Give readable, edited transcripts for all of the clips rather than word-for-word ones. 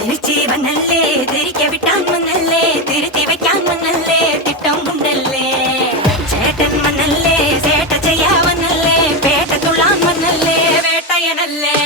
திருச்சிவனல்லே திரிக்க விட்டான் மன்னல்லே திருத்தி வைக்கான் மன்னல்லே திட்டம் உண்டல்லே சேட்டன் மன்னல்லே சேட்ட செய்யாவனல்லே பேட்ட துளான் மன்னல்லே வேட்டையனல்லே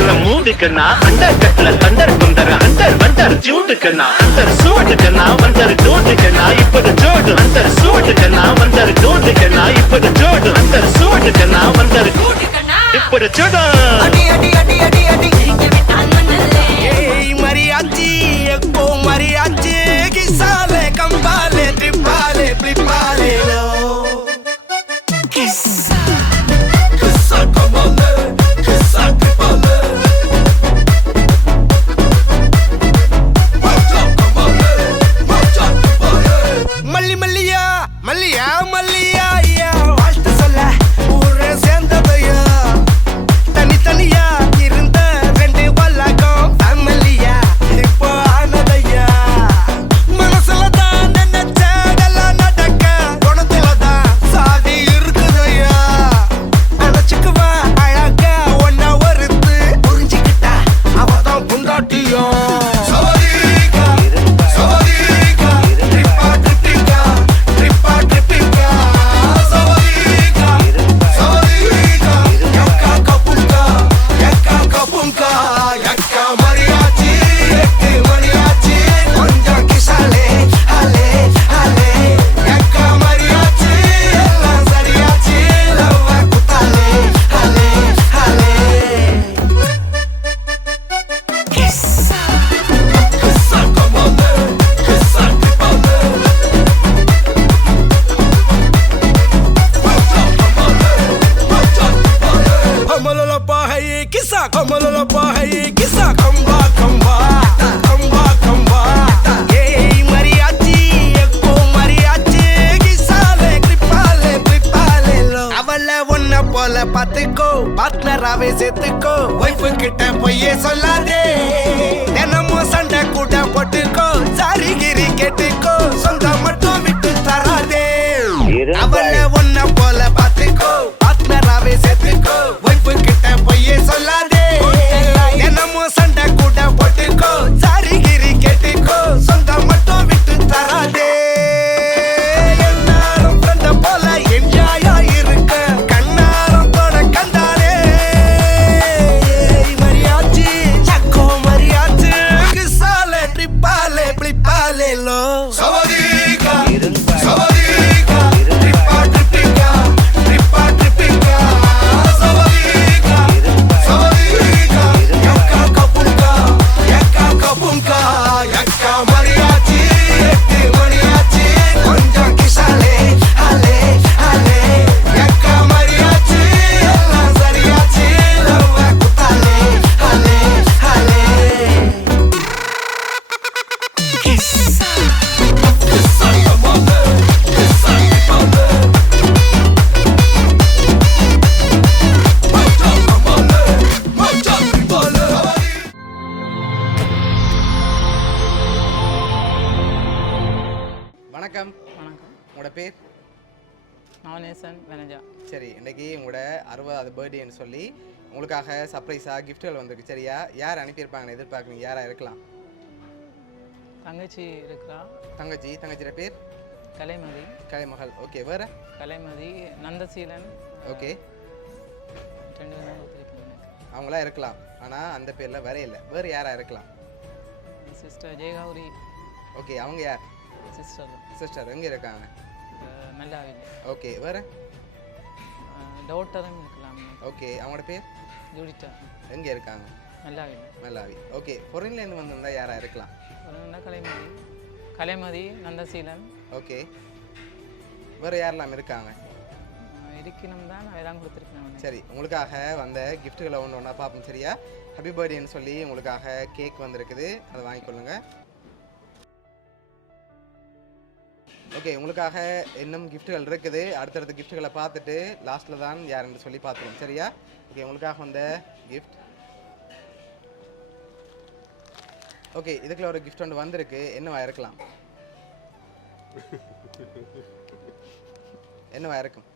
अंदर कटल अंदर कुंदर अंदर बंदर जूट करना अंदर सूट करना अंदर डोट करना इपद जोड़ अंदर सूट करना अंदर डोट करना इपद जोड़ अंदर सूट करना अंदर डोट करना इपद जोड़ अडी अडी अडी अडी अडी के बिटान मनले ए मरियाची एको मरियाची किसाले कंबाले ट्रिपाले प्लिपाले लो किसा किसा कंबाले किसा ट्रिपाले மல்லியா மல்லியா வாழ்த்து சொல்ல ஊரே சேர்ந்ததையா தனித்தனியா கிட்ட பொய்யே சொல்லாதே தினமும் சண்டை கூட போட்டுக்கோ சாரிகிரி கேட்டுக்கோ சொந்தம் மட்டும் விட்டு தராதே அவளை ஒன்ன போல பாத்துக்கோ பார்ட்னராவே சேர்த்துக்கோ வைப்பு கிட்ட பொய்யே சொல்லாதே தினமும் சண்டை கூட போட்டுக்கோ சாரிகிரி கேட்டுக்கோ சொந்தம் மட்டும் விட்டு தராதே எல்லாரும் ஃப்ரெண்ட போல என்ஜாயா இருக்க கண்ணாரம் தொட கண்டாலே மரியாச்சி சக்கோ மரியாச்சி கிசாலே ட்ரிப்பாலே பிளிப்பாலே லோ சவதீகா சவதீகா ட்ரிப்பா ட்ரிப்பிகா ட்ரிப்பா ட்ரிப்பிகா சவதீகா சவதீகா யக்கா கபுங்கா யக்கா மரியாச்சி எட்டு மணியாச்சி கொஞ்சம் கிசாலே ஹலே ஹலே யக்கா மரியாச்சி எல்லாம் சரியாச்சி லவ்வ குத்தாலே ஹலே ஹலே கிஸ்ஸா கிஸ்ஸா கமாலே கிஸ்ஸா கமாலே மச்சா கமாலே மச்சா கமாலே வணக்கம் வணக்கம், உங்களோட பேர்? நவநேசன் வனஜா. சரி, இன்னைக்கு உங்களோட 60வது பர்த்டேன்னு சொல்லி உங்களுக்காக சர்ப்ரைஸாக கிஃப்ட்டுகள் வந்திருக்கு. சரியா? யார் அனுப்பியிருப்பாங்கன்னு எதிர்பார்க்குறீங்க? யாராக இருக்கலாம்? தங்கச்சி இருக்கிறா, தங்கச்சியோட பேர்? கலைமதி. கலைமகள். ஓகே, வேறு? கலைமதி, நந்தசீலன். ஓகே, 2 பேரும் ஒருத்தருக்கு எனக்கு. அவங்களா இருக்கலாம், ஆனால் அந்த பேரில் வேற இல்லை. வேறு யாராக இருக்கலாம்? சிஸ்டர் ஜெயகௌரி. ஓகே, அவங்க யார்? சிஸ்டர் சிஸ்டர் எங்கே இருக்காங்க? மெல்லாவில். ஓகே, வேறு? டவுட்டரும் இருக்கலாம். ஓகே, அவங்களோட பேர்? ஜூடிட்டா. எங்கே இருக்காங்க? மெல்லாவில். மெல்லாவி. ஓகே, பொருள்லேருந்து வந்திருந்தால் யாராக இருக்கலாம்? கலைமதி, நந்தசீலன். ஓகே, வேறு யாரெல்லாம் இருக்காங்க? இருக்கணும் தான் நான் எல்லாம் கொடுத்துருக்கேன். சரி, உங்களுக்காக வந்த கிஃப்ட்டுகளை ஒன்று ஒன்றா பார்ப்போம். சரியா? ஹாப்பி பர்த்டேன்னு சொல்லி உங்களுக்காக கேக் வந்திருக்குது, அதை வாங்கிக்கொள்ளுங்க. ஓகே, உங்களுக்காக இன்னும் கிஃப்ட்டுகள் இருக்குது. அடுத்தடுத்த கிஃப்ட்டுகளை பார்த்துட்டு லாஸ்ட்டில் தான் யாருன்னு சொல்லி பார்த்துருவோம். சரியா? ஓகே, உங்களுக்காக வந்த கிஃப்ட். ஓகே, இதுக்குள்ள ஒரு கிஃப்ட் ஒன்று வந்திருக்கு. என்னவா இருக்கலாம்? என்னவா இருக்கும்?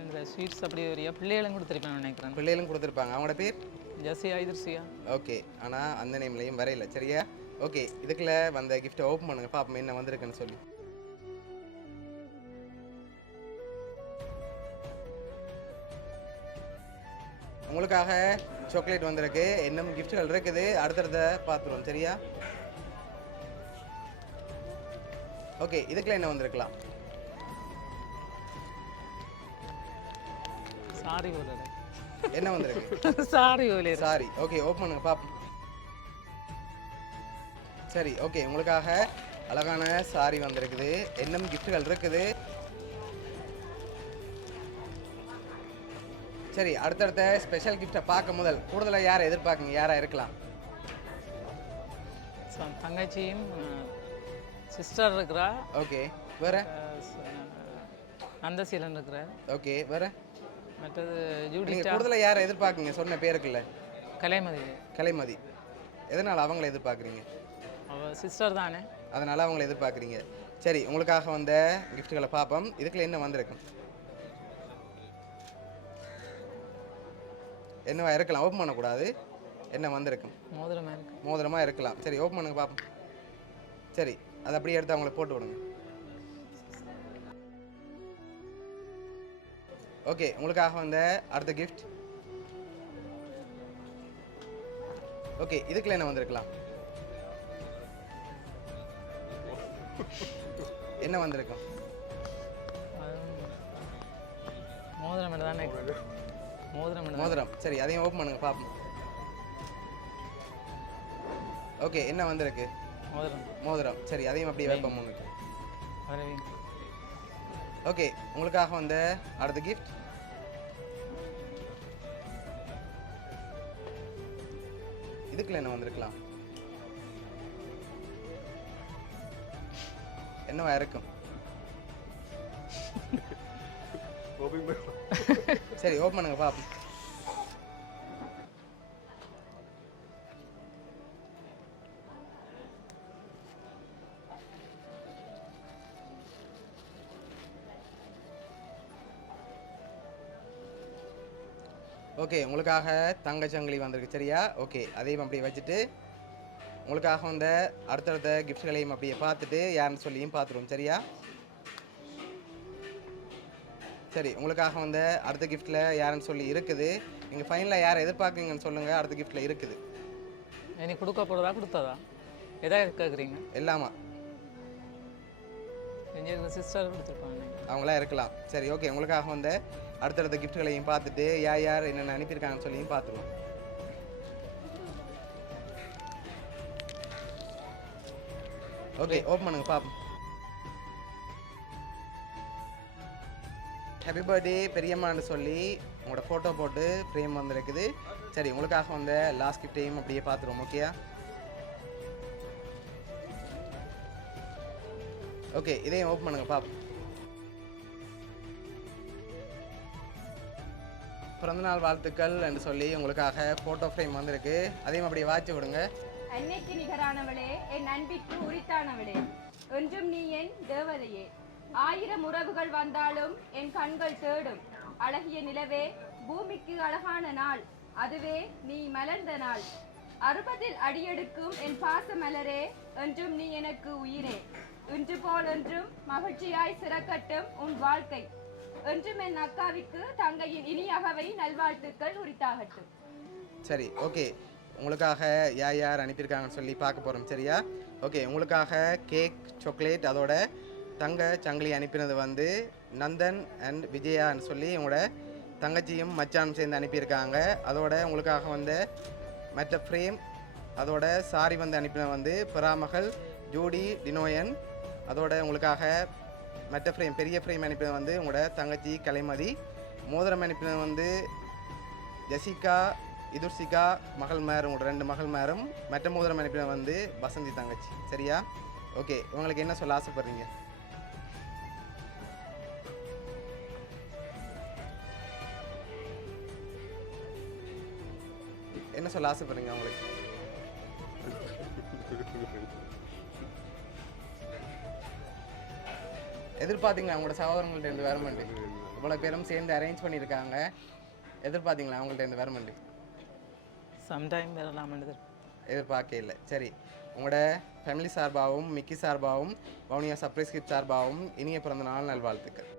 என்னோட ஸ்வீட்ஸ் அப்படி ஒரு பிள்ளைகளும் கொடுத்துருப்பேன் நினைக்கிறேன். பிள்ளைகளும் கொடுத்துருப்பாங்க. அவங்களோட பேர்? ஜசியா, ஐதர்சியா. ஓகே, ஆனால் அந்த நேம்லையும் வரையில. சரியா? ஓகே, இதுக்குள்ள வந்த கிஃப்ட்டை ஓப்பன் பண்ணுங்க, பாப்போம் என்ன வந்திருக்குன்னு சொல்லி. உங்களுக்காக சாக்லேட் வந்திருக்கு. இன்னும் கிஃப்ட்டுகள் இருக்குது, அடுத்தடுத்த பார்த்துருவோம். சரியா? ஓகே, இதுக்குள்ள என்ன வந்திருக்கலாம்? சாரி போல என்ன வந்திருக்கு? சாரி போல. சாரி. ஓகே, ஓப்பன் பண்ணுங்க பாப்போம். சரி, ஓகே, உங்களுக்காக அழகான சாரி வந்திருக்குது. இன்னும் கிஃப்ட்டுகள் இருக்குது. சரி, அடுத்தடுத்த ஸ்பெஷல் கிஃப்ட்டை பார்க்க முதல் கூடுதலாக யாரை எதிர்பார்க்குங்க? யாராக இருக்கலாம்? தங்கச்சியும் சிஸ்டர் இருக்கிறா. ஓகே, வேற? நந்தசீலன் இருக்கிறா. ஓகே, வேற? மற்றது நீங்கள் ஜூடிட்டா. கூடுதலாக யாரை எதிர்பார்க்குங்க? சொன்ன பேருக்குல்ல? கலைமதி. கலைமதி. எதனால் அவங்கள எதிர்பார்க்குறீங்க? அவள் சிஸ்டர் தானே, அதனால் அவங்கள எதிர்பார்க்குறீங்க. சரி, உங்களுக்காக வந்த கிஃப்ட்டுகளை பார்ப்போம். இதுக்குள்ள என்ன வந்திருக்கும்? என்னவா இருக்கலாம்? ஓப்பன் பண்ணக்கூடாது. என்ன வந்திருக்கும்? மோதிரமாக இருக்கு. மோதிரமாக இருக்கலாம். சரி, ஓப்பன் பண்ணுங்க பார்ப்போம். சரி, அதை அப்படியே எடுத்து அவங்கள போட்டு விடுங்க. ஓகே, உங்களுக்காக வந்த அடுத்த கிஃப்ட். ஓகே, இதுக்குள்ள என்ன வந்திருக்கலாம்? என்ன வந்திருக்கும்? மோதிரம் தானே. மோதிரம். மோதிரம். சரி, அதையும் ஓப்பன் பண்ணுங்க பார்ப்போம். ஓகே, என்ன வந்திருக்கு? மோதிரம். மோதிரம். சரி, அதையும் அப்படியே வைப்போம் உங்களுக்கு. வரவீங்க. ஓகே, உங்களுக்காக வந்த அடுத்த கிஃப்ட். இதுக்குள்ள என்ன வந்திருக்கலாம்? என்னவா இருக்கும்? சரி, ஓப்பன் பண்ணுங்க பாப்போம். ஓகே உங்களுக்காக தங்கச்சங்கிலி வந்திருக்கு சரியா? ஓகே அதையும் அப்படியே வச்சுட்டு உங்களுக்காக வந்த அடுத்தடுத்த கிஃப்ட்களையும் அப்படியே பார்த்துட்டு யாருன்னு சொல்லியும் பார்த்துருவோம் சரியா? சரி உங்களுக்காக வந்த அடுத்த கிஃப்ட்டில் யாருன்னு சொல்லி இருக்குது. நீங்கள் ஃபைனலாக யாரை எதிர்பார்க்குறீங்கன்னு சொல்லுங்கள். அடுத்த கிஃப்ட்டில் இருக்குது. எனக்கு கொடுக்க போகிறதா கொடுத்ததா எதாவது கேட்குறீங்க? எல்லாமா எங்கள் சிஸ்டர் கொடுத்துருப்பாங்க. அவங்களா இருக்கலாம். சரி ஓகே உங்களுக்காக வந்த அடுத்தடுத்த கிஃப்ட்களையும் பார்த்துட்டு யார் யார் என்னென்ன அனுப்பியிருக்காங்கன்னு சொல்லியும் பார்த்துருவோம். ஓகே ஓப்பன் பண்ணுங்க பாப்போம். ஹாப்பி பர்த்டே பெரியம்மான்னு சொல்லி உங்களோட ஃபோட்டோ போட்டு ஃப்ரேம் வந்துருக்குது. சரி உங்களுக்காக வந்த லாஸ்ட் கிஃப்டையும் அப்படியே பார்த்துருவோம். ஓகேயா? ஓகே இதையும் ஓப்பன் பண்ணுங்க பாப்போம். பிறந்தநாள் வாழ்த்துக்கள் என்று சொல்லி உங்களுக்காக ஃபோட்டோ ஃப்ரேம் வந்திருக்கு. அதையும் அப்படியே வாட்சி விடுங்க. அன்னைக்கு நிகரானவளே, என் அன்பிற்கு உரித்தானவளே, என்றும் நீ என் தேவதையே. 1000 உறவுகள் வந்தாலும் என் கண்கள் தேடும் அழகிய நிலவே. பூமிக்கு அழகான நாள் அதுவே நீ மலர்ந்த நாள். 60 அடியெடுக்கும் என் பாச மலரே, என்றும் நீ எனக்கு உயிரே. இன்று போல் என்றும் மகிழ்ச்சியாய் சிறக்கட்டும் உன் வாழ்க்கை. என்றும் என் அக்காவிற்கு தங்கையின் இனியகவை நல்வாழ்த்துக்கள் உரித்தாகட்டும். சரி ஓகே உங்களுக்காக யார் யார் அனுப்பியிருக்காங்கன்னு சொல்லி பார்க்க போகிறோம் சரியா? ஓகே உங்களுக்காக கேக் சாக்லேட் அதோட தங்க சங்கிலி அனுப்பினது வந்து நந்தன் அண்ட் விஜயான்னு சொல்லி உங்களோட தங்கச்சியும் மச்சானும் சேர்ந்து அனுப்பியிருக்காங்க. அதோட உங்களுக்காக வந்து மற்ற ஃப்ரேம் அதோட சாரி வந்து அனுப்பினது வந்து பராமகள் ஜோடி டினோயன். அதோட உங்களுக்காக மற்ற ஃப்ரேம் பெரிய ஃப்ரேம் அனுப்பினது வந்து உங்களோட தங்கச்சி கலைமதி. மோதிரம் அனுப்பினது வந்து ஜெசிகா இதுர்சிகா மகள்மார் உங்களோட 2 மகள்மாரும். மற்ற மோதிரம் அனுப்பினது வந்து வசந்தி தங்கச்சி சரியா? ஓகே உங்களுக்கு என்ன சொல்ல ஆசைப்படுறீங்க? என்ன சொல்ல ஆசைப்படுறீங்க உங்களுக்கு? எதிர்பார்த்தீங்களா உங்களோட சகோதரங்கள்ட்ட இருந்து வரமெண்டு? இவ்வளோ பேரும் சேர்ந்து அரேஞ்ச் பண்ணியிருக்காங்க. எதிர்பார்த்தீங்களா அவங்கள்ட்ட இருந்து வரமெண்டு? சம்டைம் வரலாம் எதிர்பார்க்க இல்லை. சரி உங்களோட ஃபேமிலி சார்பாகவும் மிக்கி சார்பாகவும் வவுனியா சர்ப்ரைஸ் கிஃப்ட் சார்பாகவும் இனிய பிறந்த நாள் நல்வாழ்த்துக்கள்.